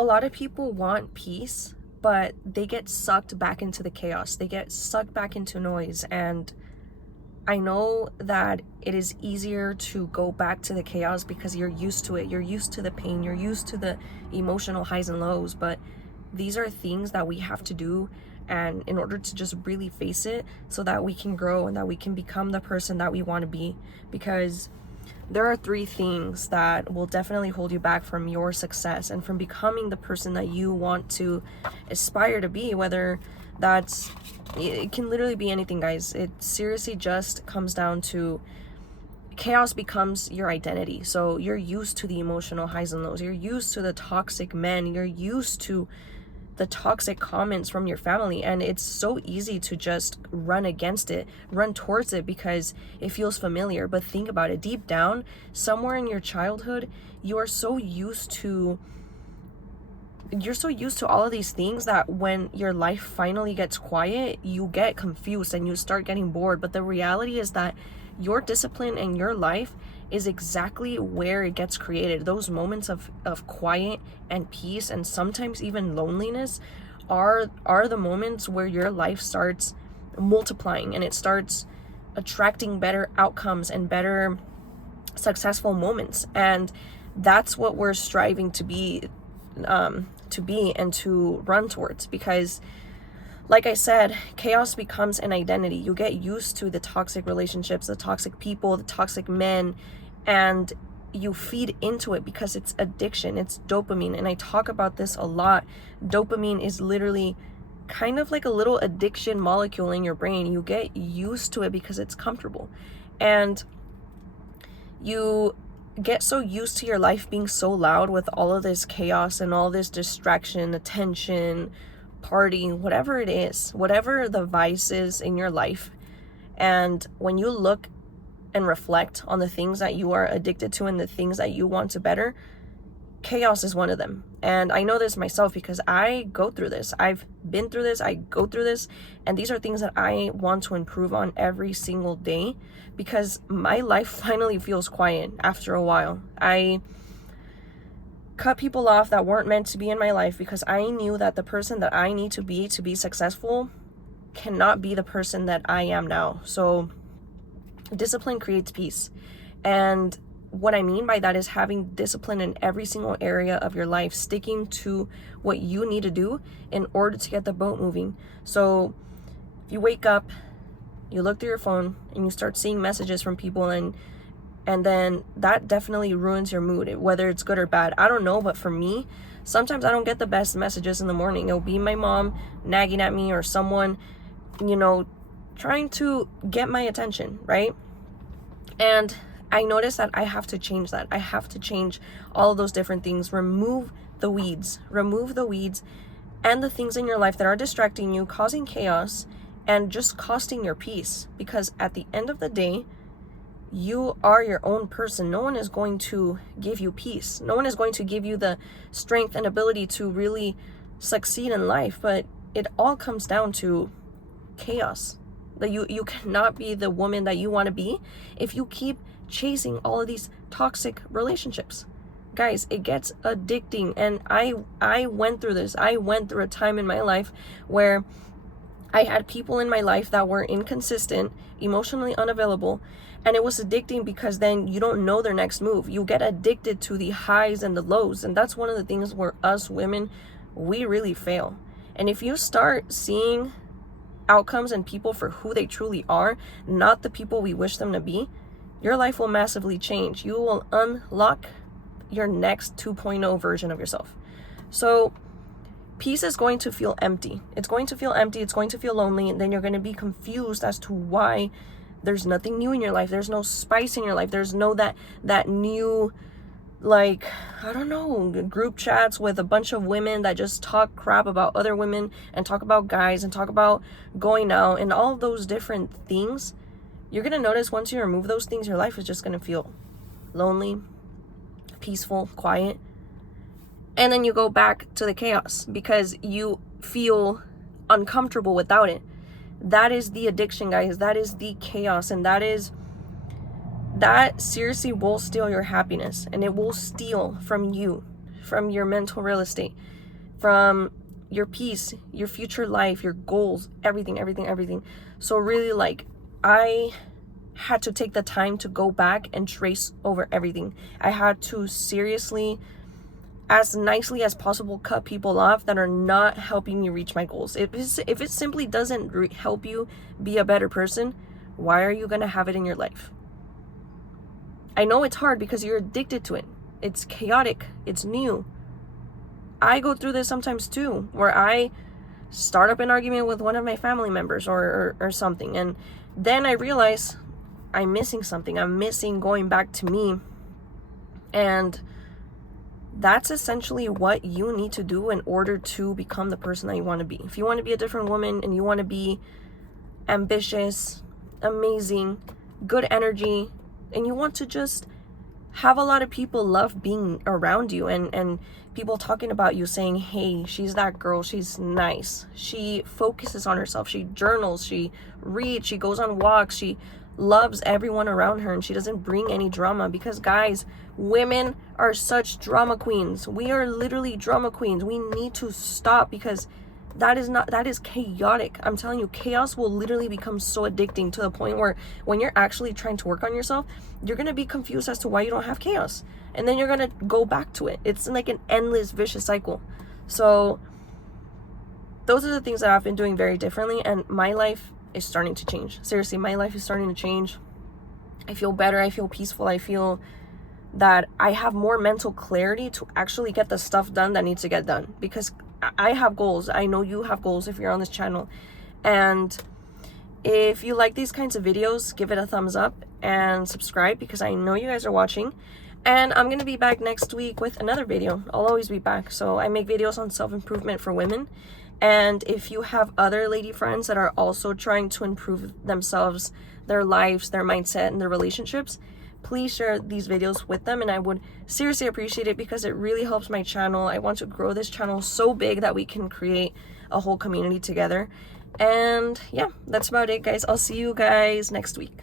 a lot of people want peace, but they get sucked back into the chaos. They get sucked back into noise. And I know that it is easier to go back to the chaos because you're used to it. You're used to the pain. You're used to the emotional highs and lows. But these are things that we have to do, and in order to just really face it so that we can grow and that we can become the person that we want to be. Because there are three things that will definitely hold you back from your success and from becoming the person that you want to aspire to be. Whether that's, it can literally be anything, guys. It seriously just comes down to chaos becomes your identity. So you're used to the emotional highs and lows. You're used to the toxic men. You're used to the toxic comments from your family, and it's so easy to just run against it, run towards it, because it feels familiar. But think about it, deep down, somewhere in your childhood, you're so used to all of these things that when your life finally gets quiet, you get confused and you start getting bored. But the reality is that your discipline and your life is exactly where it gets created. Those moments of quiet and peace, and sometimes even loneliness, are the moments where your life starts multiplying and it starts attracting better outcomes and better successful moments. And that's what we're striving to be and to run towards. Because like I said, chaos becomes an identity. You get used to the toxic relationships, the toxic people, the toxic men, and you feed into it because it's addiction. It's dopamine. And I talk about this a lot. Dopamine is literally kind of like a little addiction molecule in your brain. You get used to it because it's comfortable. And you get so used to your life being so loud with all of this chaos and all this distraction, attention, partying, whatever it is, whatever the vice is in your life. And when you look and reflect on the things that you are addicted to and the things that you want to better, chaos is one of them. And I know this myself because I go through this. I've been through this. I go through this. And these are things that I want to improve on every single day, because my life finally feels quiet after a while. I cut people off that weren't meant to be in my life because I knew that the person that I need to be successful cannot be the person that I am now. So discipline creates peace. And what I mean by that is having discipline in every single area of your life, sticking to what you need to do in order to get the boat moving. So if you wake up, you look through your phone and you start seeing messages from people, and then that definitely ruins your mood, whether it's good or bad. I don't know, but for me, sometimes I don't get the best messages in the morning. It'll be my mom nagging at me or someone, trying to get my attention, right? And I notice that I have to change that. I have to change all of those different things. Remove the weeds and the things in your life that are distracting you, causing chaos, and just costing your peace. Because at the end of the day, you are your own person. No one is going to give you peace. No one is going to give you the strength and ability to really succeed in life. But it all comes down to chaos. That you cannot be the woman that you want to be if you keep chasing all of these toxic relationships. Guys, it gets addicting. And I went through this. I went through a time in my life where I had people in my life that were inconsistent, emotionally unavailable, and it was addicting because then you don't know their next move. You get addicted to the highs and the lows, and that's one of the things where us women, we really fail. And if you start seeing outcomes and people for who they truly are, not the people we wish them to be, your life will massively change. You will unlock your next 2.0 version of yourself. So peace is going to feel empty. It's going to feel empty. It's going to feel lonely. And then you're going to be confused as to why there's nothing new in your life. There's no spice in your life. There's no that new, like, I don't know, group chats with a bunch of women that just talk crap about other women and talk about guys and talk about going out and all of those different things. You're going to notice once you remove those things, your life is just going to feel lonely, peaceful, quiet. And then you go back to the chaos because you feel uncomfortable without it. That is the addiction, guys. That is the chaos. And that seriously will steal your happiness, and it will steal from you. from your mental real estate, from your peace, your future life, your goals, everything. So really, like, I had to take the time to go back and trace over everything. I had to seriously, as nicely as possible, cut people off that are not helping me reach my goals. If it simply doesn't help you be a better person, why are you gonna have it in your life? I know it's hard because you're addicted to it. It's chaotic, it's new. I go through this sometimes too, where I start up an argument with one of my family members or something, and then I realize I'm missing something. I'm missing going back to me. And that's essentially what you need to do in order to become the person that you want to be. If you want to be a different woman and you want to be ambitious, amazing, good energy, and you want to just have a lot of people love being around you, and people talking about you, saying, hey, she's that girl, she's nice, she focuses on herself, she journals, she reads, she goes on walks, she loves everyone around her, and she doesn't bring any drama. Because guys, women are such drama queens. We are literally drama queens. We need to stop, because that is chaotic. I'm telling you, chaos will literally become so addicting to the point where when you're actually trying to work on yourself, you're going to be confused as to why you don't have chaos, and then you're going to go back to it. It's like an endless vicious cycle. So those are the things that I've been doing very differently, and my life is starting to change. Seriously, my life is starting to change. I feel better, I feel peaceful, I feel that I have more mental clarity to actually get the stuff done that needs to get done, because I have goals. I know you have goals if you're on this channel. And if you like these kinds of videos, give it a thumbs up and subscribe, because I know you guys are watching. And I'm going to be back next week with another video. I'll always be back. So I make videos on self-improvement for women. And if you have other lady friends that are also trying to improve themselves, their lives, their mindset, and their relationships, please share these videos with them, and I would seriously appreciate it, because it really helps my channel. I want to grow this channel so big that we can create a whole community together. And yeah, that's about it, guys. I'll see you guys next week.